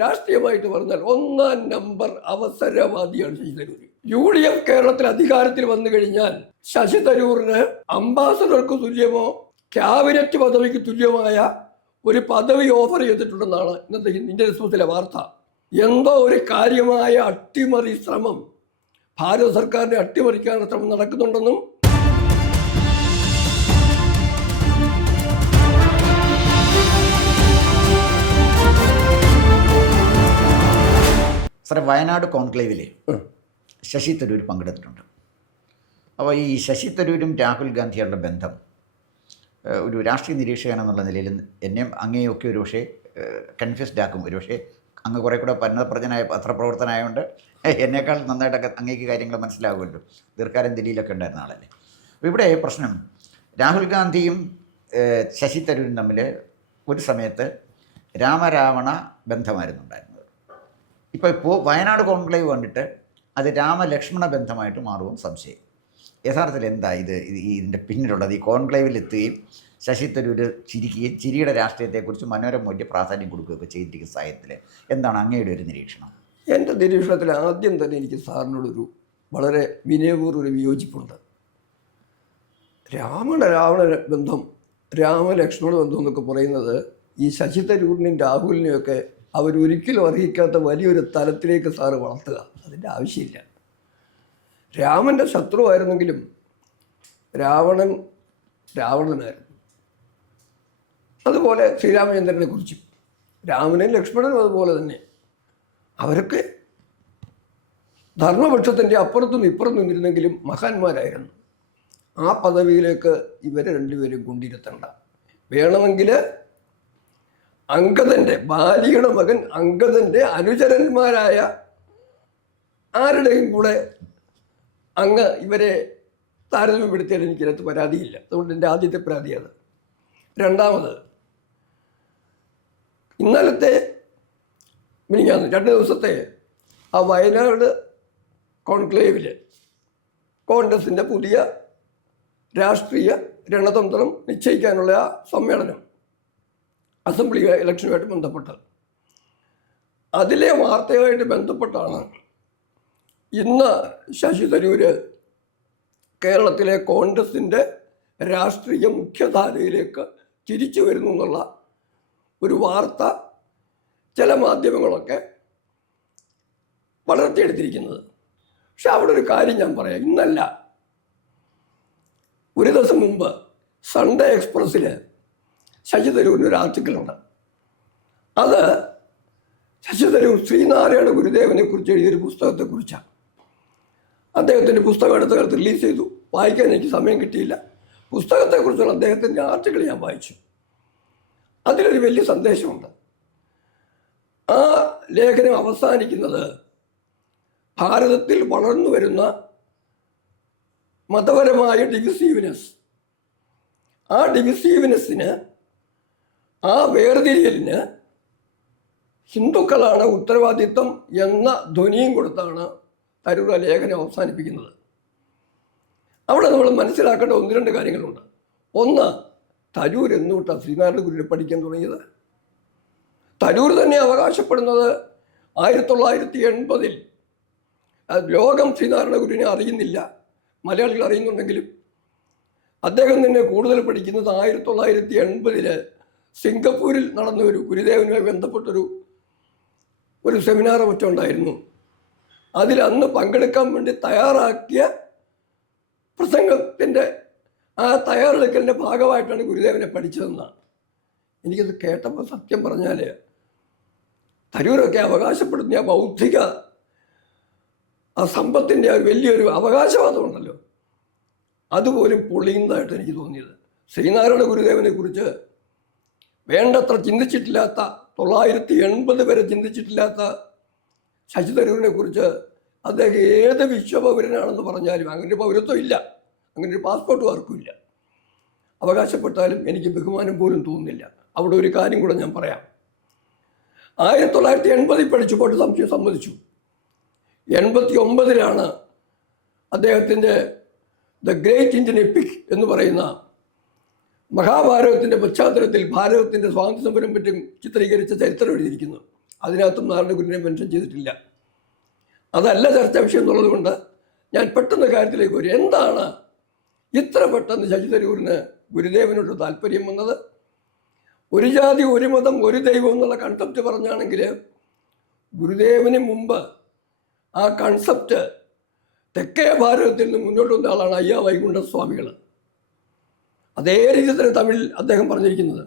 രാഷ്ട്രീയമായിട്ട് പറഞ്ഞാൽ 1-ാം number അവസരവാദിയാണ് Sasi Tharoor. UDF കേരളത്തിൽ അധികാരത്തിൽ വന്നു കഴിഞ്ഞാൽ ശശി തരൂരിന് അംബാസഡർക്ക് തുല്യമോ ക്യാബിനറ്റ് പദവിക്ക് തുല്യമായ ഒരു പദവി ഓഫർ ചെയ്തിട്ടുണ്ടെന്നാണ് ഇന്നത്തെ ഇന്ത്യൻ എക്സ്പ്രസിലെ വാർത്ത. എന്തോ ഒരു കാര്യമായ അട്ടിമറി ശ്രമം, ഭാരത സർക്കാരിനെ അട്ടിമറിക്കാനുള്ള ശ്രമം നടക്കുന്നുണ്ടെന്നും സാറേ, വയനാട് കോൺക്ലേവിൽ ശശി തരൂർ പങ്കെടുത്തിട്ടുണ്ട്. അപ്പോൾ ഈ ശശി തരൂരും രാഹുൽ ഗാന്ധിയുള്ള ബന്ധം ഒരു രാഷ്ട്രീയ നിരീക്ഷകൻ എന്നുള്ള നിലയിൽ എന്നെയും അങ്ങനെയൊക്കെ ഒരു പക്ഷേ കൺഫ്യൂസ്ഡ് ആക്കും. ഒരു പക്ഷേ അങ്ങ് കുറേ കൂടെ പരിണതപ്രജ്ഞനായ പത്രപ്രവർത്തനമായതുകൊണ്ട് എന്നേക്കാൾ നന്നായിട്ടൊക്കെ അങ്ങേക്ക് കാര്യങ്ങൾ മനസ്സിലാകുമല്ലോ. ദീർഘകാലം ദില്ലിയിലൊക്കെ ഉണ്ടായിരുന്ന ആളല്ലേ. അപ്പോൾ ഇവിടെ പ്രശ്നം രാഹുൽ ഗാന്ധിയും ശശി തരൂരും തമ്മിൽ ഒരു സമയത്ത് രാമരാവണ ബന്ധമായിരുന്നു ഉണ്ടായിരുന്നത്. ഇപ്പോൾ വയനാട് കോൺക്ലേവ് കണ്ടിട്ട് അത് രാമലക്ഷ്മണ ബന്ധമായിട്ട് മാറും സംശയം. യഥാർത്ഥത്തിൽ എന്താ ഇതിൻ്റെ പിന്നിലുള്ളത്? ഈ കോൺക്ലേവിൽ എത്തുകയും ശശി തരൂർ ചിരിക്കുകയും ചിരിയുടെ രാഷ്ട്രീയത്തെക്കുറിച്ച് മനോരമ വലിയ പ്രാധാന്യം കൊടുക്കുകയൊക്കെ ചെയ്തിരിക്കുന്ന സാഹചര്യത്തിൽ എന്താണ് അങ്ങയുടെ ഒരു നിരീക്ഷണം? എൻ്റെ നിരീക്ഷണത്തിൽ ആദ്യം തന്നെ എനിക്ക് സാറിനോടൊരു വളരെ വിനയപൂർവ്വം ഒരു വിയോജിപ്പുണ്ട്. രാവണ ബന്ധം, രാമലക്ഷ്മണ ബന്ധം എന്നൊക്കെ പറയുന്നത് ഈ ശശി തരൂരിനെയും രാഹുലിനെയൊക്കെ അവരൊരിക്കലും അർഹിക്കാത്ത വലിയൊരു തലത്തിലേക്ക് സാറ് വളർത്തുക. അതിൻ്റെ ആവശ്യമില്ല. രാമൻ്റെ ശത്രുവായിരുന്നെങ്കിലും രാവണനായിരുന്നു. അതുപോലെ ശ്രീരാമചന്ദ്രനെ കുറിച്ചും രാമനും ലക്ഷ്മണനും അതുപോലെ തന്നെ അവരൊക്കെ ധർമ്മപക്ഷത്തിൻ്റെ അപ്പുറത്തും ഇപ്പുറത്തും നിന്നിരുന്നെങ്കിലും മഹാന്മാരായിരുന്നു. ആ പദവിയിലേക്ക് ഇവരെ രണ്ടുപേരും കൊണ്ടിരുത്തണ്ട. വേണമെങ്കിൽ അംഗദൻ്റെ ബാലിയുടെ മകൻ അംഗദൻ്റെ അനുചരന്മാരായ ആരുടെയും കൂടെ അങ്ങ് ഇവരെ താരതമ്യപ്പെടുത്തിയാൽ എനിക്കതിനകത്ത് പരാതിയില്ല. അതുകൊണ്ട് എൻ്റെ ആദ്യത്തെ പരാതിയാണ്. രണ്ടാമത്, ഇന്നലത്തെ മിനിഞ്ഞാന്ന് 2 ദിവസത്തെ ആ വയനാട് കോൺക്ലേവിൽ കോൺഗ്രസിൻ്റെ പുതിയ രാഷ്ട്രീയ രണതന്ത്രം നിശ്ചയിക്കാനുള്ള ആ സമ്മേളനം, അസംബ്ലി ഇലക്ഷനുമായിട്ട് ബന്ധപ്പെട്ട് അതിലെ വാർത്തയുമായിട്ട് ബന്ധപ്പെട്ടാണ് ഇന്ന് ശശി തരൂർ കേരളത്തിലെ കോൺഗ്രസിൻ്റെ രാഷ്ട്രീയ മുഖ്യധാരയിലേക്ക് തിരിച്ചു വരുന്നു എന്നുള്ള ഒരു വാർത്ത ചില മാധ്യമങ്ങളൊക്കെ വളർത്തിയെടുത്തിരിക്കുന്നത്. പക്ഷെ അവിടെ ഒരു കാര്യം ഞാൻ പറയാം. ഇന്നല്ല, ഒരു ദിവസം മുമ്പ് സൺഡേ എക്സ്പ്രസ്സിൽ ശശി തരൂരിന് ഒരു ആർട്ടിക്കിളുണ്ട്. അത് ശശി തരൂർ ശ്രീനാരായണ ഗുരുദേവനെ കുറിച്ച് എഴുതിയൊരു പുസ്തകത്തെക്കുറിച്ചാണ്. അദ്ദേഹത്തിൻ്റെ പുസ്തകം അടുത്ത കാലത്ത് റിലീസ് ചെയ്തു. വായിക്കാൻ എനിക്ക് സമയം കിട്ടിയില്ല. പുസ്തകത്തെക്കുറിച്ചുള്ള അദ്ദേഹത്തിൻ്റെ ആർട്ടിക്കിൾ ഞാൻ വായിച്ചു. അതിലൊരു വലിയ സന്ദേശമുണ്ട്. ആ ലേഖനം അവസാനിക്കുന്നത് ഭാരതത്തിൽ വളർന്നു വരുന്ന മതപരമായ ഡിവിസീവ്നെസ്, ആ ഡിവിസീവ്നെസ്സിന്, ആ വേർതിരിയലിന് ഹിന്ദുക്കളാണ് ഉത്തരവാദിത്വം എന്ന ധ്വനിയും കൊടുത്താണ് തരൂർ ആ ലേഖനം അവസാനിപ്പിക്കുന്നത്. അവിടെ നമ്മൾ മനസ്സിലാക്കേണ്ട 1-2 കാര്യങ്ങളുണ്ട്. ഒന്ന്, തരൂർ എന്നുകൊണ്ടാണ് ശ്രീനാരായണ ഗുരുവിനെ പഠിക്കാൻ തുടങ്ങിയത്. തരൂർ തന്നെ അവകാശപ്പെടുന്നത് 1980 ലോകം ശ്രീനാരായണ ഗുരുവിനെ അറിയുന്നില്ല, മലയാളികൾ അറിയുന്നുണ്ടെങ്കിലും അദ്ദേഹം തന്നെ കൂടുതൽ പഠിക്കുന്നത് 1980 സിംഗപ്പൂരിൽ നടന്ന ഒരു ഗുരുദേവനുമായി ബന്ധപ്പെട്ടൊരു സെമിനാർ മറ്റുണ്ടായിരുന്നു. അതിലന്ന് പങ്കെടുക്കാൻ വേണ്ടി തയ്യാറാക്കിയ പ്രസംഗത്തിൻ്റെ ആ തയ്യാറെടുക്കലിൻ്റെ ഭാഗമായിട്ടാണ് ഗുരുദേവനെ പഠിച്ചതെന്നാണ്. എനിക്കത് കേട്ടപ്പോൾ സത്യം പറഞ്ഞാൽ തരൂരൊക്കെ അവകാശപ്പെടുന്ന ആ ബൗദ്ധിക ആ സമ്പത്തിൻ്റെ ഒരു വലിയൊരു അവകാശവാദമുണ്ടല്ലോ, അതുപോലും പൊളിയുന്നതായിട്ട് എനിക്ക് തോന്നിയത്. ശ്രീനാരായണ ഗുരുദേവനെ കുറിച്ച് വേണ്ടത്ര ചിന്തിച്ചിട്ടില്ലാത്ത, 980 വരെ ചിന്തിച്ചിട്ടില്ലാത്ത ശശി തരൂരിനെ കുറിച്ച് അദ്ദേഹം ഏത് വിശ്വപൗരനാണെന്ന് പറഞ്ഞാലും, അങ്ങനെ ഒരു പൗരത്വം ഇല്ല, അങ്ങനെ ഒരു പാസ്പോർട്ടും ആർക്കും ഇല്ല, അവകാശപ്പെട്ടാലും എനിക്ക് ബഹുമാനം പോലും തോന്നുന്നില്ല. അവിടെ ഒരു കാര്യം കൂടെ ഞാൻ പറയാം. 1980 പഠിച്ചപ്പോൾ സംശയം സമ്മതിച്ചു. 89 അദ്ദേഹത്തിൻ്റെ ദ ഗ്രേറ്റ് ഇന്ത്യൻ എപ്പിക് എന്ന് പറയുന്ന മഹാഭാരതത്തിൻ്റെ പശ്ചാത്തലത്തിൽ ഭാരതത്തിൻ്റെ സ്വാതന്ത്ര്യ സമരം പറ്റും ചിത്രീകരിച്ച ചരിത്രം എഴുതിയിരിക്കുന്നു. അതിനകത്തും നാരായണ ഗുരുവിനെ മെൻഷൻ ചെയ്തിട്ടില്ല. അതല്ല ചർച്ചാ വിഷയം എന്നുള്ളത് കൊണ്ട് ഞാൻ പെട്ടെന്ന് കാര്യത്തിലേക്ക് വരും. എന്താണ് ഇത്ര പെട്ടെന്ന് ശശി തരൂരിന് ഗുരുദേവനോട് താല്പര്യം വന്നത്? ഒരു ജാതി, ഒരു മതം, ഒരു ദൈവം എന്നുള്ള കൺസെപ്റ്റ് പറഞ്ഞാണെങ്കിൽ ഗുരുദേവന് മുമ്പ് ആ കൺസെപ്റ്റ് തെക്കേ ഭാരതത്തിൽ നിന്ന് മുന്നോട്ട് വന്ന ആളാണ് അയ്യാ വൈകുണ്ഠസ്വാമികൾ. അതേ രീതി തന്നെ തമിഴിൽ അദ്ദേഹം പറഞ്ഞിരിക്കുന്നത്.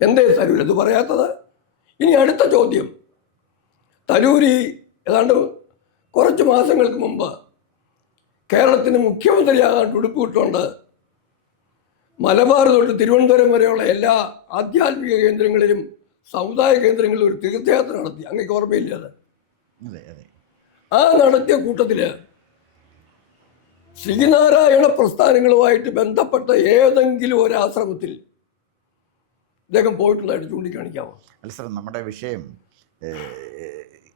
എന്തേ തരൂർ അത് പറയാത്തത്? ഇനി അടുത്ത ചോദ്യം, തരൂരി ഏതാണ്ട് കുറച്ച് മാസങ്ങൾക്ക് മുമ്പ് കേരളത്തിന് മുഖ്യമന്ത്രിയാകാൻ ഉടുപ്പ് ഇട്ടുകൊണ്ട് മലബാർ തൊട്ട് തിരുവനന്തപുരം വരെയുള്ള എല്ലാ ആധ്യാത്മിക കേന്ദ്രങ്ങളിലും സമുദായ കേന്ദ്രങ്ങളിലും ഒരു തീർത്ഥയാത്ര നടത്തി. അങ്ങേക്ക് ഓർമ്മയില്ല അത്? ആ നടത്തിയ കൂട്ടത്തിൽ ശ്രീനാരായണ പ്രസ്ഥാനങ്ങളുമായിട്ട് ബന്ധപ്പെട്ട ഏതെങ്കിലും ഒരു ആശ്രമത്തിൽ അദ്ദേഹം പോയിട്ടുള്ളതായിട്ട് ചൂണ്ടിക്കാണിക്കാമോ? അല്ല സാർ, നമ്മുടെ വിഷയം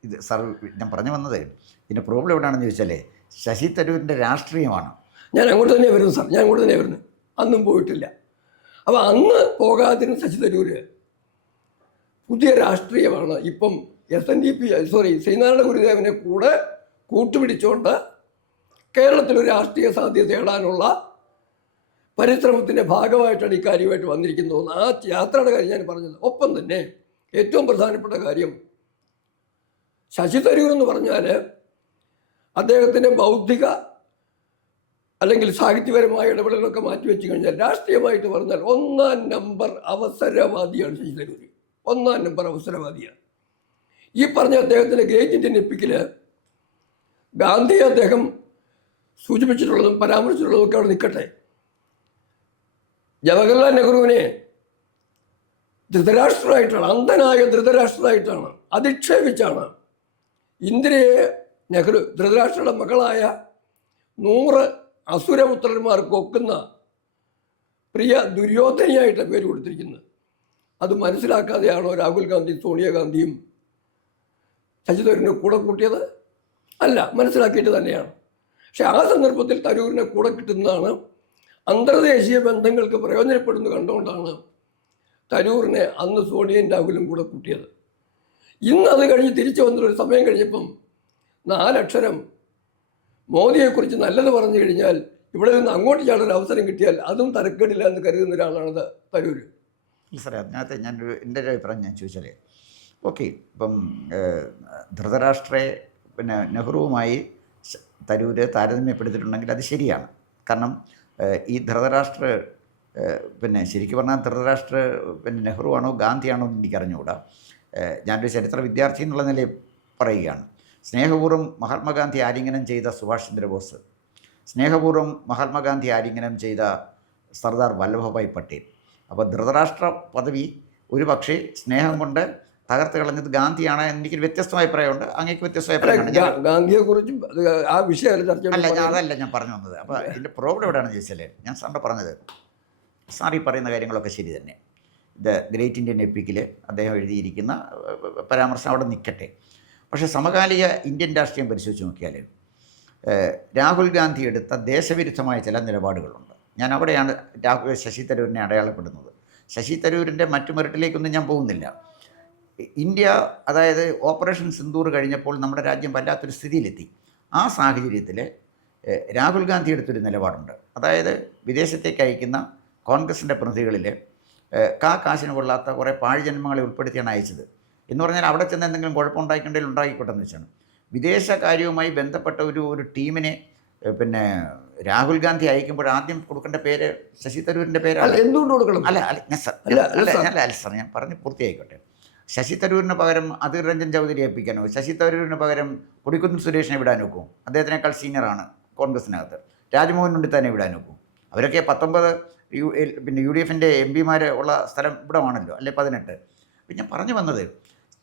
ഇത് സാർ ഞാൻ പറഞ്ഞു വന്നത് ഇതിൻ്റെ പ്രോബ്ലം എവിടെയാണെന്ന് ചോദിച്ചാൽ ശശി തരൂരിൻ്റെ രാഷ്ട്രീയമാണ്. ഞാൻ അങ്ങോട്ട് തന്നെ വരുന്നു സാർ, ഞാൻ അങ്ങോട്ട് തന്നെ വരുന്നു. അന്നും പോയിട്ടില്ല. അപ്പോൾ അന്ന് പോകാതിരുന്ന ശശി തരൂർ പുതിയ രാഷ്ട്രീയമാണ് ഇപ്പം SNDP ശ്രീനാരായണ ഗുരുദേവനെ കൂടെ കൂട്ടുപിടിച്ചുകൊണ്ട് കേരളത്തിലൊരു രാഷ്ട്രീയ സാധ്യത തേടാനുള്ള പരിശ്രമത്തിൻ്റെ ഭാഗമായിട്ടാണ് ഇക്കാര്യമായിട്ട് വന്നിരിക്കുന്നത്. ആ യാത്രയുടെ കാര്യം ഞാൻ പറഞ്ഞത്. ഒപ്പം തന്നെ ഏറ്റവും പ്രധാനപ്പെട്ട കാര്യം, ശശി തരൂർ എന്ന് പറഞ്ഞാൽ അദ്ദേഹത്തിൻ്റെ ബൗദ്ധിക അല്ലെങ്കിൽ സാഹിത്യപരമായ ഇടപെടലൊക്കെ മാറ്റിവെച്ച് കഴിഞ്ഞാൽ രാഷ്ട്രീയമായിട്ട് പറഞ്ഞാൽ ഒന്നാം നമ്പർ അവസരവാദിയാണ് ശശി തരൂർ. ഒന്നാം നമ്പർ അവസരവാദിയാണ്. ഈ പറഞ്ഞ അദ്ദേഹത്തിൻ്റെ ഗ്രേറ്റ് ഇന്ത്യൻ എപ്പിക്കിൽ ഗാന്ധിയെ അദ്ദേഹം സൂചിപ്പിച്ചിട്ടുള്ളതും പരാമർശിച്ചിട്ടുള്ളതും ഒക്കെ അവിടെ നിൽക്കട്ടെ. ജവഹർലാൽ നെഹ്റുവിനെ ധൃതരാഷ്ട്രമായിട്ടാണ്, അന്ധനായ ധൃതരാഷ്ട്രമായിട്ടാണ്, അധിക്ഷേപിച്ചാണ് ഇന്ദിരയെ നെഹ്റു ധൃതരാഷ്ട്രയുടെ മകളായ 100 അസുരപുത്രന്മാർക്ക് ഒക്കുന്ന പ്രിയ ദുര്യോധനയായിട്ട് പേര് കൊടുത്തിരിക്കുന്നത്. അത് മനസ്സിലാക്കാതെയാണോ രാഹുൽ ഗാന്ധി സോണിയാഗാന്ധിയും ശശി തരൂരിനെ കൂടെ കൂട്ടിയത്? അല്ല, മനസ്സിലാക്കിയിട്ട് തന്നെയാണ്. പക്ഷെ ആ സന്ദർഭത്തിൽ തരൂരിനെ കൂടെ കിട്ടുന്നതാണ് അന്തർദേശീയ ബന്ധങ്ങൾക്ക് പ്രയോജനപ്പെടുന്നു കണ്ടുകൊണ്ടാണ് തരൂരിനെ അന്ന് സോണിയയും രാഹുലും കൂടെ കൂട്ടിയത്. ഇന്ന് അത് കഴിഞ്ഞ് തിരിച്ചു വന്നൊരു സമയം കഴിഞ്ഞപ്പം 4 അക്ഷരം മോദിയെക്കുറിച്ച് നല്ലത് പറഞ്ഞു കഴിഞ്ഞാൽ ഇവിടെ നിന്ന് അങ്ങോട്ട് ചാടാൻ അവസരം കിട്ടിയാൽ അതും തരക്കേടില്ല എന്ന് കരുതുന്ന ഒരാളാണ് തരൂർ. സാറേ, അതിനകത്ത് എൻ്റെ ഒരു അഭിപ്രായം ഞാൻ ചോദിച്ചാൽ, ഓക്കെ, ഇപ്പം ധൃതരാഷ്ട്രയെ നെഹ്റുവുമായി തരൂർ താരതമ്യപ്പെടുത്തിയിട്ടുണ്ടെങ്കിൽ അത് ശരിയാണ്. കാരണം ഈ ധൃതരാഷ്ട്ര ശരിക്കും പറഞ്ഞാൽ ധൃതരാഷ്ട്ര നെഹ്റു ആണോ ഗാന്ധിയാണോ എന്ന് എനിക്കറിഞ്ഞുകൂടാ. ഞാനൊരു ചരിത്ര വിദ്യാർത്ഥി എന്നുള്ള നിലയിൽ പറയുകയാണ്. സ്നേഹപൂർവ്വം മഹാത്മാഗാന്ധി ആലിംഗനം ചെയ്ത സുഭാഷ് ചന്ദ്രബോസ്, സ്നേഹപൂർവ്വം മഹാത്മാഗാന്ധി ആലിംഗനം ചെയ്ത സർദാർ വല്ലഭഭായ് പട്ടേൽ. അപ്പോൾ ധൃതരാഷ്ട്ര പദവി ഒരു പക്ഷേ സ്നേഹം കൊണ്ട് തകർത്ത് കളഞ്ഞത് ഗാന്ധിയാണ്. എനിക്ക് വ്യത്യസ്തമായ അഭിപ്രായമുണ്ട്, അങ്ങേക്ക് വ്യത്യസ്തമായ അഭിപ്രായമാണ്. ഗാന്ധിയെ കുറിച്ചും ആ വിഷയം അതല്ല ഞാൻ പറഞ്ഞു വന്നത്. അപ്പോൾ ഇതിൻ്റെ പ്രോബ്ലം എവിടെയാണെന്ന് ചോദിച്ചാൽ, ഞാൻ സാറിൻ്റെ പറഞ്ഞത്, സാർ ഈ പറയുന്ന കാര്യങ്ങളൊക്കെ ശരി തന്നെ. ദ ഗ്രേറ്റ് ഇന്ത്യൻ എപ്പിക്കിൽ അദ്ദേഹം എഴുതിയിരിക്കുന്ന പരാമർശം അവിടെ നിൽക്കട്ടെ. പക്ഷേ സമകാലിക ഇന്ത്യൻ രാഷ്ട്രീയം പരിശോധിച്ച് നോക്കിയാൽ രാഹുൽ ഗാന്ധി എടുത്ത ദേശവിരുദ്ധമായ ചില നിലപാടുകളുണ്ട്. ഞാൻ അവിടെയാണ് ശശി തരൂരിനെ അടയാളപ്പെടുന്നത്. ശശി തരൂരിൻ്റെ മറ്റു മെറിറ്റിലേക്കൊന്നും ഞാൻ പോകുന്നില്ല. ഇന്ത്യ, അതായത് ഓപ്പറേഷൻ സിന്ദൂർ കഴിഞ്ഞപ്പോൾ നമ്മുടെ രാജ്യം വല്ലാത്തൊരു സ്ഥിതിയിലെത്തി. ആ സാഹചര്യത്തിൽ രാഹുൽ ഗാന്ധി എടുത്തൊരു നിലപാടുണ്ട്. അതായത് വിദേശത്തേക്ക് അയക്കുന്ന കോൺഗ്രസിൻ്റെ പ്രതിനിധികളിൽ കാശിന് കൊള്ളാത്ത കുറേ പാഴ്ജന്മങ്ങളെ ഉൾപ്പെടുത്തിയാണ് അയച്ചത്. എന്ന് പറഞ്ഞാൽ അവിടെ ചെന്ന് എന്തെങ്കിലും കുഴപ്പമുണ്ടാക്കേണ്ടതിൽ ഉണ്ടായിക്കോട്ടെ എന്ന് വെച്ചാണ്. വിദേശ കാര്യവുമായി ബന്ധപ്പെട്ട ഒരു ടീമിനെ രാഹുൽ ഗാന്ധി അയക്കുമ്പോൾ ആദ്യം കൊടുക്കേണ്ട പേര് ശശി തരൂരിൻ്റെ പേരാണ്. എന്തുകൊണ്ട് കൊടുക്കണം? സാർ ഞാൻ പറഞ്ഞ് പൂർത്തിയായിക്കോട്ടെ. ശശി തരൂരിന് പകരം അധീർ രഞ്ജൻ ചൗധരി ഏൽപ്പിക്കാനോ, ശശി തരൂരിന് പകരം കൊടിക്കുന്നിൽ സുരേഷിനെ വിടാൻ നോക്കും. അദ്ദേഹത്തിനേക്കാൾ സീനിയറാണ് കോൺഗ്രസിനകത്ത്. രാജ്മോഹൻ ഉണ്ണിത്താനെ വിടാൻ നോക്കും. അവരൊക്കെ 19 UDFിൻ്റെ MP ഉള്ള സ്ഥലം ഇവിടെ ആണല്ലോ, അല്ലെ 18. അപ്പം ഞാൻ പറഞ്ഞു വന്നത്,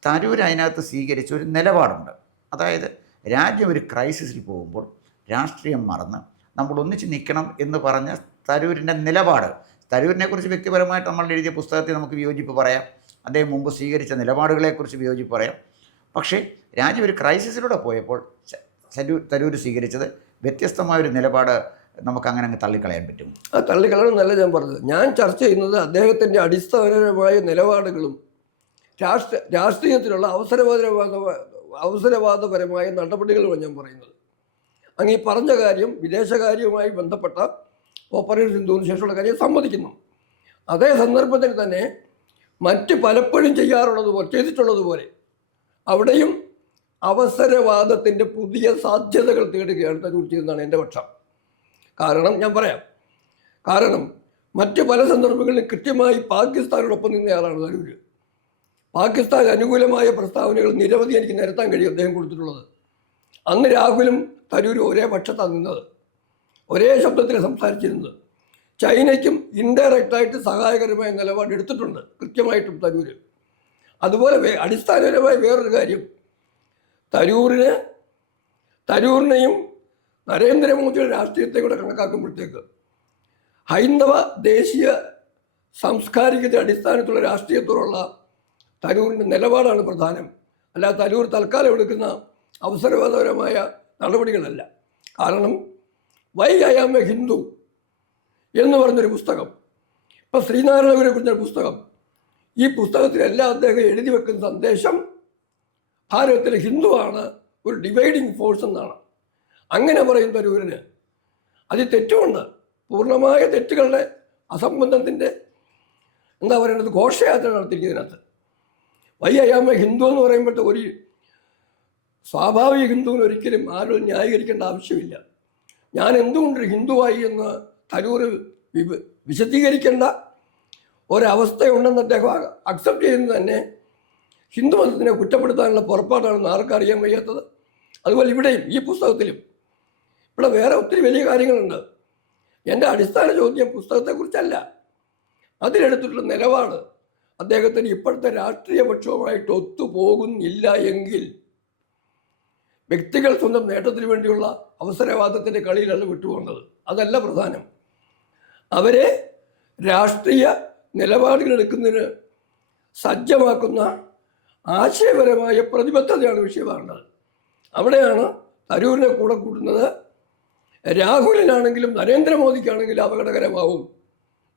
തരൂർ അതിനകത്ത് സ്വീകരിച്ച ഒരു നിലപാടുണ്ട്. അതായത് രാജ്യം ഒരു ക്രൈസിസിൽ പോകുമ്പോൾ രാഷ്ട്രീയം മറന്ന് നമ്മൾ ഒന്നിച്ച് നിൽക്കണം എന്ന് പറഞ്ഞ തരൂരിൻ്റെ നിലപാട്. തരൂരിനെക്കുറിച്ച് വ്യക്തിപരമായിട്ട് നമ്മൾ എഴുതിയ പുസ്തകത്തിൽ നമുക്ക് വിയോജിപ്പ് പറയാം, അദ്ദേഹം മുമ്പ് സ്വീകരിച്ച നിലപാടുകളെക്കുറിച്ച് വിയോജിപ്പ് പറയാം. പക്ഷേ രാജ്യം ഒരു ക്രൈസിസിലൂടെ പോയപ്പോൾ തരൂർ സ്വീകരിച്ചത് വ്യത്യസ്തമായൊരു നിലപാട് നമുക്കങ്ങനെ അങ്ങ് തള്ളിക്കളയാൻ പറ്റും. ആ തള്ളിക്കളയാനല്ല ഞാൻ പറഞ്ഞത്. ഞാൻ ചർച്ച ചെയ്യുന്നത് അദ്ദേഹത്തിൻ്റെ അടിസ്ഥാനപരമായ നിലപാടുകളും രാഷ്ട്രീയത്തിലുള്ള അവസരവാദപരമായ നടപടികളാണ് ഞാൻ പറയുന്നത്. അങ്ങ് ഈ പറഞ്ഞ കാര്യം വിദേശകാര്യവുമായി ബന്ധപ്പെട്ട ഓപ്പറേഷൻ സിന്ധുവിന് ശേഷമുള്ള കാര്യം സമ്മതിക്കുന്നു. അതേ സന്ദർഭത്തിൽ തന്നെ മറ്റ് പലപ്പോഴും ചെയ്തിട്ടുള്ളതുപോലെ അവിടെയും അവസരവാദത്തിൻ്റെ പുതിയ സാധ്യതകൾ തേടുകയാണ് തരൂർ ചെയ്തതെന്നാണ് എൻ്റെ പക്ഷം. കാരണം മറ്റ് പല സന്ദർഭങ്ങളിലും കൃത്യമായി പാകിസ്ഥാനോടൊപ്പം നിന്നയാളാണ് തരൂർ. പാകിസ്ഥാൻ അനുകൂലമായ പ്രസ്താവനകൾ നിരവധി എനിക്ക് നിരത്താൻ കഴിയും അദ്ദേഹം കൊടുത്തിട്ടുള്ളത്. അന്ന് രാഹുലും തരൂരും ഒരേ പക്ഷത്താണ് നിന്നത്, ഒരേ ശബ്ദത്തിൽ സംസാരിച്ചിരുന്നത്. ചൈനയ്ക്കും ഇൻഡയറക്റ്റായിട്ട് സഹായകരമായ നിലപാട് എടുത്തിട്ടുണ്ട് കൃത്യമായിട്ടും തരൂർ. അതുപോലെ അടിസ്ഥാനപരമായ വേറൊരു കാര്യം, തരൂരിനെയും നരേന്ദ്രമോദിയുടെ രാഷ്ട്രീയത്തെ കൂടെ കണക്കാക്കുമ്പോഴത്തേക്ക് ഹൈന്ദവ ദേശീയ സാംസ്കാരികത അടിസ്ഥാനത്തിലുള്ള രാഷ്ട്രീയത്തോടുള്ള തരൂരിൻ്റെ നിലപാടാണ് പ്രധാനം. അല്ലാതെ തരൂർ തൽക്കാലം എടുക്കുന്ന അവസരവാദപരമായ നടപടികളല്ല. കാരണം why I am a Hindu എന്ന് പറഞ്ഞൊരു പുസ്തകം, ഇപ്പം ശ്രീനാരായണ ഗുരുവിനെ കുറിച്ചൊരു പുസ്തകം, ഈ പുസ്തകത്തിലെല്ലാം അദ്ദേഹം എഴുതി വെക്കുന്ന സന്ദേശം ഭാരതത്തിലെ ഹിന്ദുവാണ് ഒരു ഡിവൈഡിങ് ഫോഴ്സ് എന്നാണ്. അങ്ങനെ പറയും തരൂരിന്. അതിൽ തെറ്റുമുണ്ട്, പൂർണ്ണമായ തെറ്റുകളുടെ അസംബന്ധത്തിൻ്റെ എന്താ പറയുന്നത് ഘോഷയാത്ര നടത്തിയിരിക്കുന്നതിനകത്ത്. Why I am a Hindu എന്ന് പറയുമ്പോഴത്തെ ഒരു സ്വാഭാവിക ഹിന്ദുവിന് ഒരിക്കലും ആരും ന്യായീകരിക്കേണ്ട ആവശ്യമില്ല. ഞാൻ എന്തുകൊണ്ടൊരു ഹിന്ദുവായി എന്ന് തരൂർ വിശദീകരിക്കേണ്ട ഒരവസ്ഥയുണ്ടെന്ന് അദ്ദേഹം അക്സെപ്റ്റ് ചെയ്യുന്നത് തന്നെ ഹിന്ദുമതത്തിനെ കുറ്റപ്പെടുത്താനുള്ള പുറപ്പാടാണെന്ന് ആർക്കറിയാൻ വയ്യാത്തത്. അതുപോലെ ഇവിടെയും ഈ പുസ്തകത്തിലും ഇവിടെ വേറെ ഒത്തിരി വലിയ കാര്യങ്ങളുണ്ട്. എൻ്റെ അടിസ്ഥാന ചോദ്യം പുസ്തകത്തെക്കുറിച്ചല്ല, അതിലെടുത്തിട്ടുള്ള നിലപാട് അദ്ദേഹത്തിന് ഇപ്പോഴത്തെ രാഷ്ട്രീയ പക്ഷവുമായിട്ട് ഒത്തുപോകുന്നില്ല എങ്കിൽ വ്യക്തികൾ സ്വന്തം നേട്ടത്തിന് വേണ്ടിയുള്ള അവസരവാദത്തിൻ്റെ കളിയിലല്ല വിട്ടുപോകുന്നത്. അതല്ല പ്രധാനം. അവരെ രാഷ്ട്രീയ നിലപാടുകൾ എടുക്കുന്നതിന് സജ്ജമാക്കുന്ന ആശയപരമായ പ്രതിബദ്ധതയാണ് വിഷയമാകേണ്ടത്. അവിടെയാണ് തരൂരിനെ കൂടെ കൂട്ടുന്നത് രാഹുലിനാണെങ്കിലും നരേന്ദ്രമോദിക്കാണെങ്കിലും അപകടകരമാവും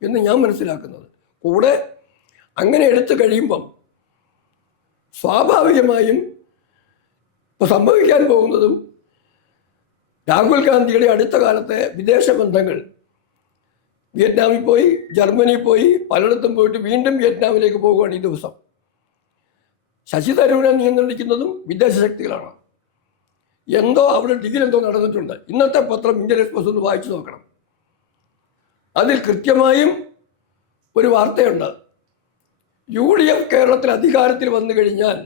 എന്ന് ഞാൻ മനസ്സിലാക്കുന്നത്. കൂടെ അങ്ങനെ എടുത്തു കഴിയുമ്പം സ്വാഭാവികമായും ഇപ്പോൾ സംഭവിക്കാൻ പോകുന്നതും രാഹുൽ ഗാന്ധിയുടെ അടുത്ത കാലത്തെ വിദേശ ബന്ധങ്ങൾ, വിയറ്റ്നാമിൽ പോയി, ജർമ്മനിയിൽ പോയി, പലയിടത്തും പോയിട്ട് വീണ്ടും വിയറ്റ്നാമിലേക്ക് പോകുകയാണ് ഈ ദിവസം. ശശി തരൂരിനെ നിയന്ത്രിക്കുന്നതും വിദേശ ശക്തികളാണ്. എന്തോ അവിടെ ഡീലെന്തോ നടന്നിട്ടുണ്ട്. ഇന്നത്തെ പത്രം ഇന്ത്യൻ എക്സ്പ്രസ് ഒന്ന് വായിച്ചു നോക്കണം. അതിൽ കൃത്യമായും ഒരു വാർത്തയുണ്ട്. UDF കേരളത്തിൽ അധികാരത്തിൽ വന്നു കഴിഞ്ഞാൽ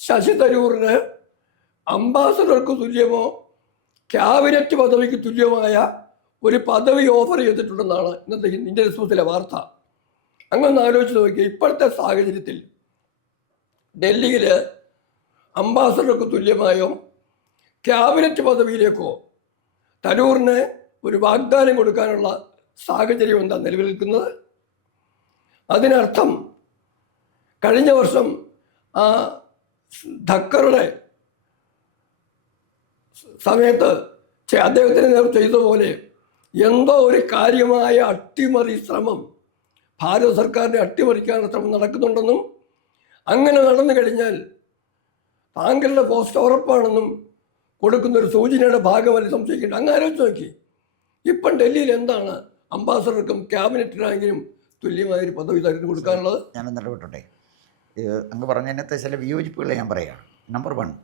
ശശി തരൂരിന് അംബാസഡർക്ക് തുല്യമോ ക്യാബിനറ്റ് പദവിക്ക് തുല്യമായ ഒരു പദവി ഓഫർ ചെയ്തിട്ടുണ്ടെന്നാണ് ഇന്നത്തെ ഇന്ത്യൻ എക്സ്പ്രസിലെ വാർത്ത. അങ്ങനെ ആലോചിച്ച് നോക്കിയാൽ ഇപ്പോഴത്തെ സാഹചര്യത്തിൽ ഡൽഹിയിൽ അംബാസഡർക്ക് തുല്യമായോ ക്യാബിനറ്റ് പദവിയിലേക്കോ തരൂറിന് ഒരു വാഗ്ദാനം കൊടുക്കാനുള്ള സാഹചര്യം എന്താ നിലവിൽ നിൽക്കുന്നത്? അതിനർത്ഥം കഴിഞ്ഞ വർഷം ആ ധക്കറുടെ സമയത്ത് അദ്ദേഹത്തിന് നേതൃത്വം ചെയ്തതുപോലെ എന്തോ ഒരു കാര്യമായ അട്ടിമറി ശ്രമം, ഭാരത സർക്കാരിനെ അട്ടിമറിക്കാനുള്ള ശ്രമം നടക്കുന്നുണ്ടെന്നും അങ്ങനെ നടന്നു കഴിഞ്ഞാൽ താങ്കളുടെ പോസ്റ്റ് ഉറപ്പാണെന്നും കൊടുക്കുന്നൊരു സൂചനയുടെ ഭാഗമല്ല സംശയിക്കേണ്ട. അങ്ങ് ആലോചിച്ച് നോക്കി, ഇപ്പം ഡൽഹിയിൽ എന്താണ് അംബാസഡർക്കും ക്യാബിനറ്റ് റാങ്കിനും തുല്യമായൊരു പദവി തരുന്നു കൊടുക്കാനുള്ളത്? ഞാനൊന്ന് ഇടപെട്ടോട്ടെ. അങ്ങ് പറഞ്ഞതിനകത്ത് ചില വിയോജിപ്പുകൾ ഞാൻ പറയുകയാണ്. നമ്പർ 1,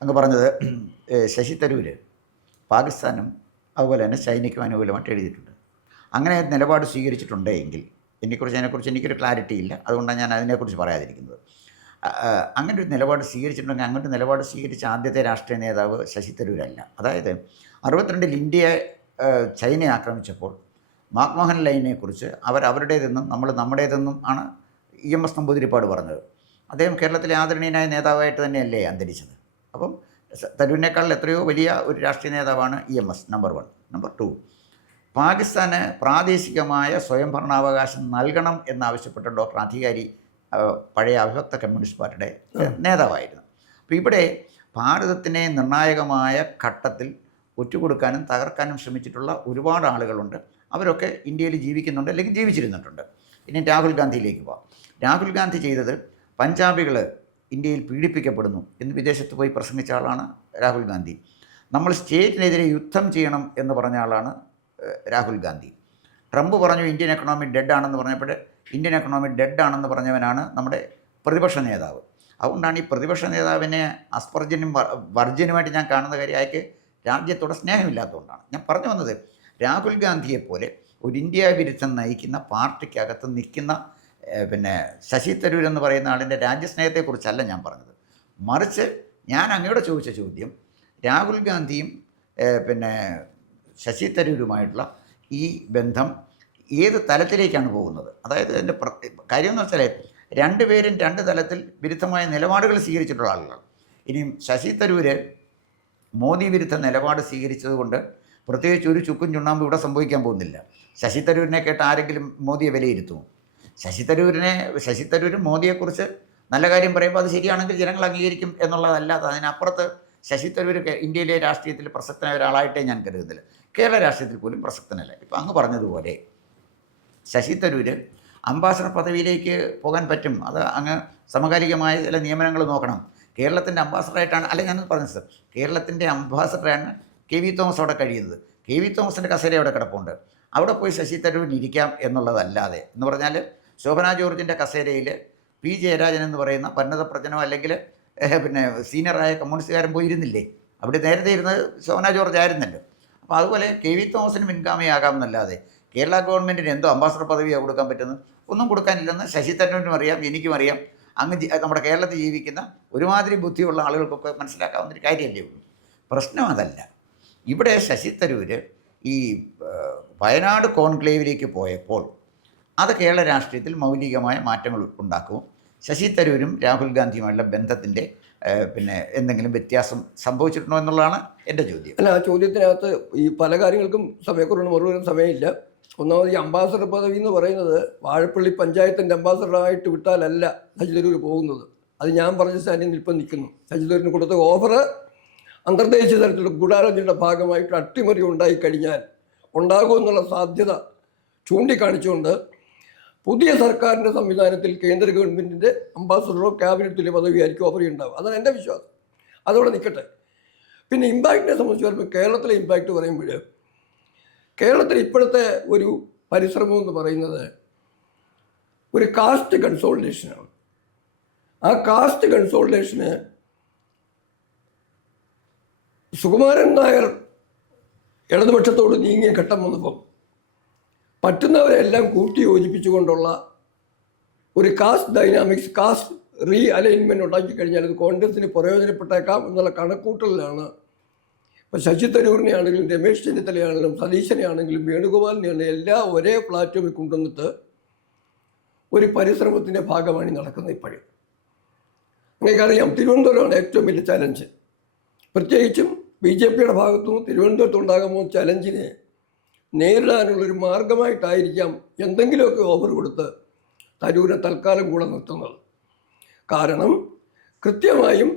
അങ്ങ് പറഞ്ഞത് ശശി തരൂർ പാകിസ്ഥാനും അതുപോലെ തന്നെ ചൈനയ്ക്കും അനുകൂലമായിട്ട് എഴുതിയിട്ടുണ്ട്. അങ്ങനെ നിലപാട് സ്വീകരിച്ചിട്ടുണ്ടെങ്കിൽ അതിനെക്കുറിച്ച് എനിക്കൊരു ക്ലാരിറ്റി ഇല്ല, അതുകൊണ്ടാണ് ഞാൻ അതിനെക്കുറിച്ച് പറയാതിരിക്കുന്നത്. അങ്ങനെ ഒരു നിലപാട് സ്വീകരിച്ചിട്ടുണ്ടെങ്കിൽ അങ്ങോട്ട് നിലപാട് സ്വീകരിച്ച ആദ്യത്തെ രാഷ്ട്രീയ നേതാവ് ശശി തരൂരല്ല. അതായത് 62-ൽ ഇന്ത്യ ചൈനയെ ആക്രമിച്ചപ്പോൾ മൻമോഹൻ ലൈനെക്കുറിച്ച് അവരുടേതെന്നും നമ്മൾ നമ്മുടേതെന്നും ആണ് EMS നമ്പൂതിരിപ്പാട് പറഞ്ഞത്. അദ്ദേഹം കേരളത്തിലെ ആദരണീയനായ നേതാവായിട്ട് തന്നെയല്ലേ അന്തരിച്ചത്. അപ്പം തരൂരിനേക്കാൾ എത്രയോ വലിയ ഒരു രാഷ്ട്രീയ നേതാവാണ് EMS. നമ്പർ 1. നമ്പർ 2, പാകിസ്ഥാന് പ്രാദേശികമായ സ്വയംഭരണാവകാശം നൽകണം എന്നാവശ്യപ്പെട്ട ഡോക്ടർ അധികാരി പഴയ അവിഭക്ത കമ്മ്യൂണിസ്റ്റ് പാർട്ടിയുടെ നേതാവായിരുന്നു. അപ്പോൾ ഇവിടെ ഭാരതത്തിനെ നിർണായകമായ ഘട്ടത്തിൽ ഒറ്റുകൊടുക്കാനും തകർക്കാനും ശ്രമിച്ചിട്ടുള്ള ഒരുപാട് ആളുകളുണ്ട്. അവരൊക്കെ ഇന്ത്യയിൽ ജീവിക്കുന്നുണ്ട്, അല്ലെങ്കിൽ ജീവിച്ചിരുന്നിട്ടുണ്ട്. ഇനി രാഹുൽ ഗാന്ധിയിലേക്ക് പോകാം. രാഹുൽ ഗാന്ധി ചെയ്തത് പഞ്ചാബികൾ ഇന്ത്യയിൽ പീഡിപ്പിക്കപ്പെടുന്നു എന്ന് വിദേശത്ത് പോയി പ്രസംഗിച്ച ആളാണ് രാഹുൽ ഗാന്ധി. നമ്മൾ സ്റ്റേറ്റിനെതിരെ യുദ്ധം ചെയ്യണം എന്ന് പറഞ്ഞ ആളാണ് രാഹുൽ ഗാന്ധി. ട്രംപ് പറഞ്ഞു ഇന്ത്യൻ എക്കണോമി ഡെഡ് ആണെന്ന് പറഞ്ഞപ്പോൾ ഇന്ത്യൻ എക്കണോമി ഡെഡ് ആണെന്ന് പറഞ്ഞവനാണ് നമ്മുടെ പ്രതിപക്ഷ നേതാവ്. അതുകൊണ്ടാണ് ഈ പ്രതിപക്ഷ നേതാവിനെ അസ്പർജനും വർജനുമായിട്ട് ഞാൻ കാണുന്ന കാര്യം അയാൾക്ക് രാജ്യത്തോടെ സ്നേഹമില്ലാത്തതുകൊണ്ടാണ്. ഞാൻ പറഞ്ഞു വന്നത്, രാഹുൽ ഗാന്ധിയെപ്പോലെ ഒരു ഇന്ത്യ വിരുദ്ധം നയിക്കുന്ന പാർട്ടിക്കകത്ത് നിൽക്കുന്ന ശശി തരൂർ എന്ന് പറയുന്ന ആളിൻ്റെ രാജ്യസ്നേഹത്തെക്കുറിച്ചല്ല ഞാൻ പറഞ്ഞത്. മറിച്ച് ഞാൻ അങ്ങയോട് ചോദിച്ച ചോദ്യം, രാഹുൽ ഗാന്ധിയും ശശി തരൂരുമായിട്ടുള്ള ഈ ബന്ധം ഏത് തലത്തിലേക്കാണ് പോകുന്നത്? അതായത് എൻ്റെ കാര്യം എന്ന് വെച്ചാൽ രണ്ടുപേരും രണ്ട് തലത്തിൽ വിരുദ്ധമായ നിലപാടുകൾ സ്വീകരിച്ചിട്ടുള്ള ആളുകളാണ്. ഇനിയും ശശി തരൂര് മോദി വിരുദ്ധ നിലപാട് സ്വീകരിച്ചതുകൊണ്ട് പ്രത്യേകിച്ച് ഒരു ചുക്കും ചുണ്ണാമ്പും ഇവിടെ സംഭവിക്കാൻ പോകുന്നില്ല. ശശി തരൂരിനെ കേട്ട് ആരെങ്കിലും മോദിയെ വിലയിരുത്തുമോ? ശശി തരൂരും മോദിയെക്കുറിച്ച് നല്ല കാര്യം പറയുമ്പോൾ അത് ശരിയാണെങ്കിൽ ജനങ്ങൾ അംഗീകരിക്കും എന്നുള്ളതല്ലാതെ അതിനപ്പുറത്ത് ശശി തരൂർ ഇന്ത്യയിലെ രാഷ്ട്രീയത്തിൽ പ്രസക്തനായ ഒരാളായിട്ടേ ഞാൻ കരുതുന്നില്ല. കേരള രാഷ്ട്രീയത്തിൽ പോലും പ്രസക്തനല്ല. ഇപ്പോൾ അങ്ങ് പറഞ്ഞതുപോലെ ശശി തരൂർ അംബാസഡർ പദവിയിലേക്ക് പോകാൻ പറ്റും. അത് അങ്ങ് സമകാലികമായ ചില നിയമനങ്ങൾ നോക്കണം. കേരളത്തിൻ്റെ അംബാസഡറായിട്ടാണ്, അല്ല ഞാനത് പറഞ്ഞത്, കേരളത്തിൻ്റെ അംബാസഡറാണ് KV തോമസ് അവിടെ കഴിയുന്നത്. KV തോമസിൻ്റെ കസേര അവിടെ കിടപ്പുണ്ട്. അവിടെ പോയി ശശി തരൂരിന് ഇരിക്കാം എന്നുള്ളതല്ലാതെ, എന്ന് പറഞ്ഞാൽ ശോഭന ജോർജിൻ്റെ കസേരയിൽ P ജയരാജൻ എന്ന് പറയുന്ന പരിണതപ്രജ്ഞനോ അല്ലെങ്കിൽ സീനിയറായ കമ്മ്യൂണിസ്റ്റുകാരൻ പോയി ഇരുന്നില്ലേ? അവിടെ നേരത്തെ ഇരുന്നത് ശോഭന ജോർജ് ആയിരുന്നല്ലോ. അപ്പോൾ അതുപോലെ KV തോമസിന് മുൻഗാമിയാകാം എന്നല്ലാതെ കേരള ഗവൺമെൻറ്റിന് എന്തോ അംബാസഡർ പദവിയാണ് കൊടുക്കാൻ പറ്റുന്നത്? ഒന്നും കൊടുക്കാനില്ലെന്ന് ശശി തരൂരിനും അറിയാം, എനിക്കും അറിയാം. അങ്ങ് നമ്മുടെ കേരളത്തിൽ ജീവിക്കുന്ന ഒരുമാതിരി ബുദ്ധിയുള്ള ആളുകൾക്കൊക്കെ മനസ്സിലാക്കാവുന്നൊരു കാര്യമല്ലേ ഉള്ളൂ. പ്രശ്നം അതല്ല. ഇവിടെ ശശി തരൂർ ഈ വയനാട് കോൺക്ലേവിലേക്ക് പോയപ്പോൾ അത് കേരള രാഷ്ട്രീയത്തിൽ മൗലികമായ മാറ്റങ്ങൾ ഉണ്ടാക്കും. ശശി തരൂരും രാഹുൽ ഗാന്ധിയുമായുള്ള ബന്ധത്തിൻ്റെ എന്തെങ്കിലും വ്യത്യാസം സംഭവിച്ചിട്ടുണ്ടോ എന്നുള്ളതാണ് എൻ്റെ ചോദ്യം. അല്ല, ആ ചോദ്യത്തിനകത്ത് ഈ പല കാര്യങ്ങൾക്കും സമയക്കുറവിന് മറുപടി സമയമില്ല. ഒന്നാമത് ഈ അംബാസഡർ പദവി എന്ന് പറയുന്നത് വാഴപ്പള്ളി പഞ്ചായത്തിൻ്റെ അംബാസഡറായിട്ട് വിട്ടാലല്ല ശശി തരൂർ പോകുന്നത്. അത് ഞാൻ പറഞ്ഞ സ്റ്റാൻഡിൽ ഇപ്പം നിൽക്കുന്നു. ശശി തരൂരിന് കൊടുത്ത ഓഫർ അന്തർദേശീയ തലത്തിലുള്ള ഗൂഢാലോചനയുടെ ഭാഗമായിട്ട് അട്ടിമറി ഉണ്ടായിക്കഴിഞ്ഞാൽ ഉണ്ടാകുമെന്നുള്ള സാധ്യത ചൂണ്ടിക്കാണിച്ചുകൊണ്ട് പുതിയ സർക്കാരിൻ്റെ സംവിധാനത്തിൽ കേന്ദ്ര ഗവൺമെൻറ്റിൻ്റെ അംബാസഡറോ ക്യാബിനറ്റിലെ പദവിയായിരിക്കും ഓഫർ ഉണ്ടാവുക. അതാണ് എൻ്റെ വിശ്വാസം. അതോടെ നിൽക്കട്ടെ. പിന്നെ ഇമ്പാക്റ്റിനെ സംബന്ധിച്ച് പറയുമ്പോൾ കേരളത്തിലെ ഇമ്പാക്റ്റ് പറയുമ്പോൾ കേരളത്തിൽ ഇപ്പോഴത്തെ ഒരു പരിശ്രമം എന്ന് പറയുന്നത് ഒരു കാസ്റ്റ് കൺസോളിഡേഷനാണ്. ആ കാസ്റ്റ് കൺസോളിഡേഷന് സുകുമാരൻ നായർ ഇടതുപക്ഷത്തോട് നീങ്ങിയ ഘട്ടം വന്നപ്പം പറ്റുന്നവരെല്ലാം കൂട്ടി യോജിപ്പിച്ചുകൊണ്ടുള്ള ഒരു caste dynamics, caste realignment ഉണ്ടാക്കി കഴിഞ്ഞാൽ അത് കോൺഗ്രസിന് പ്രയോജനപ്പെട്ടേക്കാം എന്നുള്ള കണക്കൂട്ടലിലാണ് ഇപ്പോൾ ശശി തരൂരിനെ ആണെങ്കിലും രമേശ് ചെന്നിത്തലയാണെങ്കിലും സതീശനെ ആണെങ്കിലും വേണുഗോപാലിനെയാണെങ്കിലും എല്ലാം ഒരേ പ്ലാറ്റ്ഫോമിൽ കൊണ്ടുവന്നിട്ട് ഒരു പരിശ്രമത്തിൻ്റെ ഭാഗമാണ് നടക്കുന്നത്. ഇപ്പോഴും നിങ്ങൾക്കറിയാം, തിരുവനന്തപുരമാണ് ഏറ്റവും വലിയ ചലഞ്ച്. പ്രത്യേകിച്ചും BJPയുടെ ഭാഗത്തുനിന്ന് തിരുവനന്തപുരത്തുണ്ടാകുമ്പോൾ ചലഞ്ചിനെ നേരിടാനുള്ളൊരു മാർഗമായിട്ടായിരിക്കാം എന്തെങ്കിലുമൊക്കെ ഓഫർ കൊടുത്ത് തരൂരിനെ തൽക്കാലം കൂടെ നിർത്തുന്നത്. കാരണം കൃത്യമായും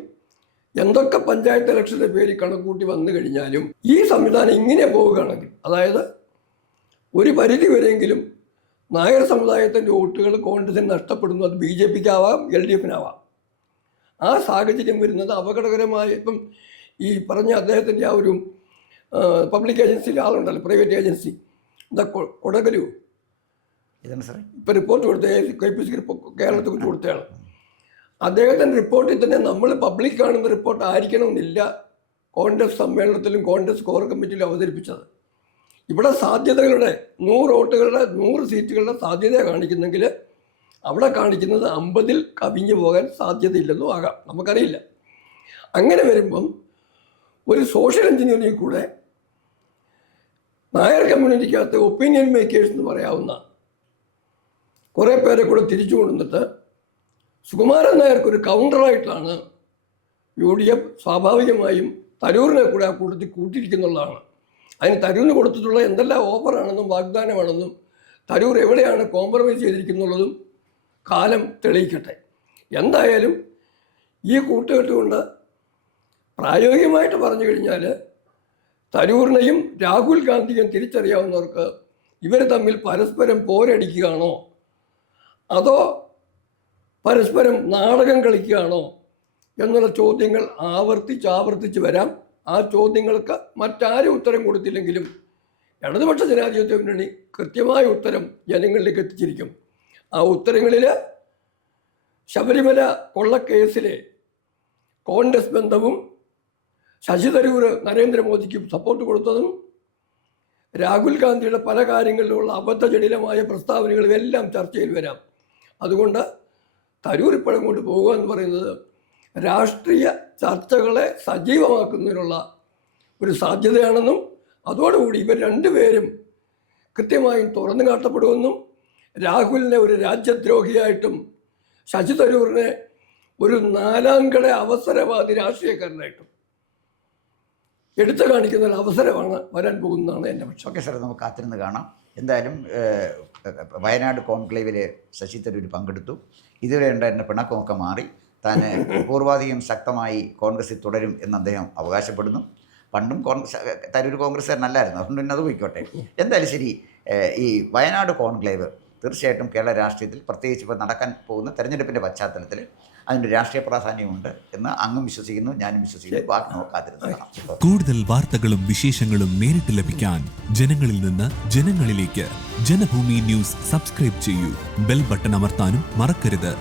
എന്തൊക്കെ പഞ്ചായത്ത് ഇലക്ഷൻ്റെ പേരിൽ കണക്കൂട്ടി വന്നു കഴിഞ്ഞാലും ഈ സംവിധാനം ഇങ്ങനെ പോവുകയാണെങ്കിൽ, അതായത് ഒരു പരിധി വരെയെങ്കിലും നായർ സമുദായത്തിൻ്റെ വോട്ടുകൾ കോൺഗ്രസിന് നഷ്ടപ്പെടുന്നു. അത് BJPക്കാവാം, LDFനാവാം. ആ സാഹചര്യം വരുന്നത് അപകടകരമായ, ഇപ്പം ഈ പറഞ്ഞ അദ്ദേഹത്തിൻ്റെ ആ ഒരു പബ്ലിക് ഏജൻസിയിൽ ആളുണ്ടല്ലോ, പ്രൈവറ്റ് ഏജൻസി, എന്താ കൊടകലു, ഇപ്പം റിപ്പോർട്ട് കൊടുത്ത KPC കേരളത്തെ കുറിച്ച് കൊടുത്തയാൾ, അദ്ദേഹത്തിൻ്റെ റിപ്പോർട്ടിൽ തന്നെ നമ്മൾ പബ്ലിക് കാണുന്ന റിപ്പോർട്ട് ആയിരിക്കണമെന്നില്ല കോൺഗ്രസ് സമ്മേളനത്തിലും കോൺഗ്രസ് കോർ കമ്മിറ്റിയിലും അവതരിപ്പിച്ചത്. ഇവിടെ സാധ്യതകളുടെ 100 വോട്ടുകളുടെ 100 സീറ്റുകളുടെ സാധ്യത കാണിക്കുന്നെങ്കിൽ അവിടെ കാണിക്കുന്നത് 50-ൽ കവിഞ്ഞു പോകാൻ സാധ്യതയില്ലെന്നും ആകാം, നമുക്കറിയില്ല. അങ്ങനെ വരുമ്പം ഒരു സോഷ്യൽ എഞ്ചിനീയറിംഗിൽ കൂടെ നായർ കമ്മ്യൂണിറ്റിക്കകത്ത് ഒപ്പീനിയൻ മേക്കേഴ്സ് എന്ന് പറയാവുന്ന കുറേ പേരെ കൂടെ തിരിച്ചു കൊണ്ടുവന്നിട്ട് സുകുമാരൻ നായർക്കൊരു കൗണ്ടറായിട്ടാണ് UDF സ്വാഭാവികമായും തരൂരിനെ കൂടെ ആ കൂട്ടത്തിൽ കൂട്ടിയിരിക്കുന്നുള്ളതാണ്. അതിന് തരൂരിന് കൊടുത്തിട്ടുള്ള എന്തെല്ലാം ഓഫറാണെന്നും വാഗ്ദാനമാണെന്നും തരൂർ എവിടെയാണ് കോംപ്രമൈസ് ചെയ്തിരിക്കുന്നുള്ളതും കാലം തെളിയിക്കട്ടെ. എന്തായാലും ഈ കൂട്ടുകെട്ടുകൊണ്ട് പ്രായോഗികമായിട്ട് പറഞ്ഞു കഴിഞ്ഞാൽ തരൂരിനെയും രാഹുൽ ഗാന്ധിയും തിരിച്ചറിയാവുന്നവർക്ക് ഇവർ തമ്മിൽ പരസ്പരം പോരടിക്കുകയാണോ അതോ പരസ്പരം നാടകം കളിക്കുകയാണോ എന്നുള്ള ചോദ്യങ്ങൾ ആവർത്തിച്ച് വരാം. ആ ചോദ്യങ്ങൾക്ക് മറ്റാരും ഉത്തരം കൊടുത്തില്ലെങ്കിലും ഇടതുപക്ഷ ജനാധിപത്യ മുന്നണി കൃത്യമായ ഉത്തരം ജനങ്ങളിലേക്ക് എത്തിച്ചിരിക്കും. ആ ഉത്തരങ്ങളിൽ ശബരിമല കൊള്ളക്കേസിലെ കോൺഗ്രസ് ബന്ധവും ശശി തരൂർ നരേന്ദ്രമോദിക്കും സപ്പോർട്ട് കൊടുത്തതും രാഹുൽ ഗാന്ധിയുടെ പല കാര്യങ്ങളിലുള്ള അബദ്ധജടിലമായ പ്രസ്താവനകളും എല്ലാം ചർച്ചയിൽ വരാം. അതുകൊണ്ട് തരൂർ ഇപ്പോഴും കൊണ്ട് പോകുക എന്ന് പറയുന്നത് രാഷ്ട്രീയ ചർച്ചകളെ സജീവമാക്കുന്നതിനുള്ള ഒരു സാധ്യതയാണെന്നും അതോടുകൂടി ഇവർ രണ്ടുപേരും കൃത്യമായും തുറന്നു കാട്ടപ്പെടുമെന്നും രാഹുലിനെ ഒരു രാജ്യദ്രോഹിയായിട്ടും ശശി തരൂരിനെ ഒരു നാലാംകട അവസരവാദി രാഷ്ട്രീയക്കാരനായിട്ടും എടുത്തു കാണിക്കുന്ന ഒരു അവസരമാണ് വരാൻ പോകുന്നതാണ് എൻ്റെ പക്ഷം. ഓക്കെ സാർ, നമുക്ക് കാത്തിരുന്ന് കാണാം. എന്തായാലും വയനാട് കോൺക്ലേവിൽ ശശി തരൂർ പങ്കെടുത്തു. ഇതുവരെ ഉണ്ടായിരുന്ന പിണക്കമൊക്കെ മാറി താൻ പൂർവാധികം ശക്തമായി കോൺഗ്രസിൽ തുടരും എന്ന് അദ്ദേഹം അവകാശപ്പെടുന്നു. പണ്ടും തരൂർ കോൺഗ്രസ്സുകാരനല്ലായിരുന്നു, അതുകൊണ്ട് തന്നെ അത് പോയിക്കോട്ടെ. എന്തായാലും ശരി, ഈ വയനാട് കോൺക്ലേവ് തീർച്ചയായിട്ടും കേരള രാഷ്ട്രീയത്തിൽ പ്രത്യേകിച്ച് ഇപ്പോൾ നടക്കാൻ പോകുന്ന തെരഞ്ഞെടുപ്പിൻ്റെ പശ്ചാത്തലത്തിൽ അതിൻ്റെ രാഷ്ട്രീയ പ്രാധാന്യമുണ്ട് എന്ന് അങ്ങും വിശ്വസിക്കുന്നു, ഞാനും വിശ്വസിക്കുന്നു. ബാക്കി നോക്കാതിരുന്നു. കൂടുതൽ വാർത്തകളും വിശേഷങ്ങളും നേരിട്ട് ലഭിക്കാൻ ജനങ്ങളിൽ നിന്ന് ജനങ്ങളിലേക്ക് ജനഭൂമി ന്യൂസ് സബ്സ്ക്രൈബ് ചെയ്യൂ. ബെൽ ബട്ടൺ അമർത്താനും മറക്കരുത്.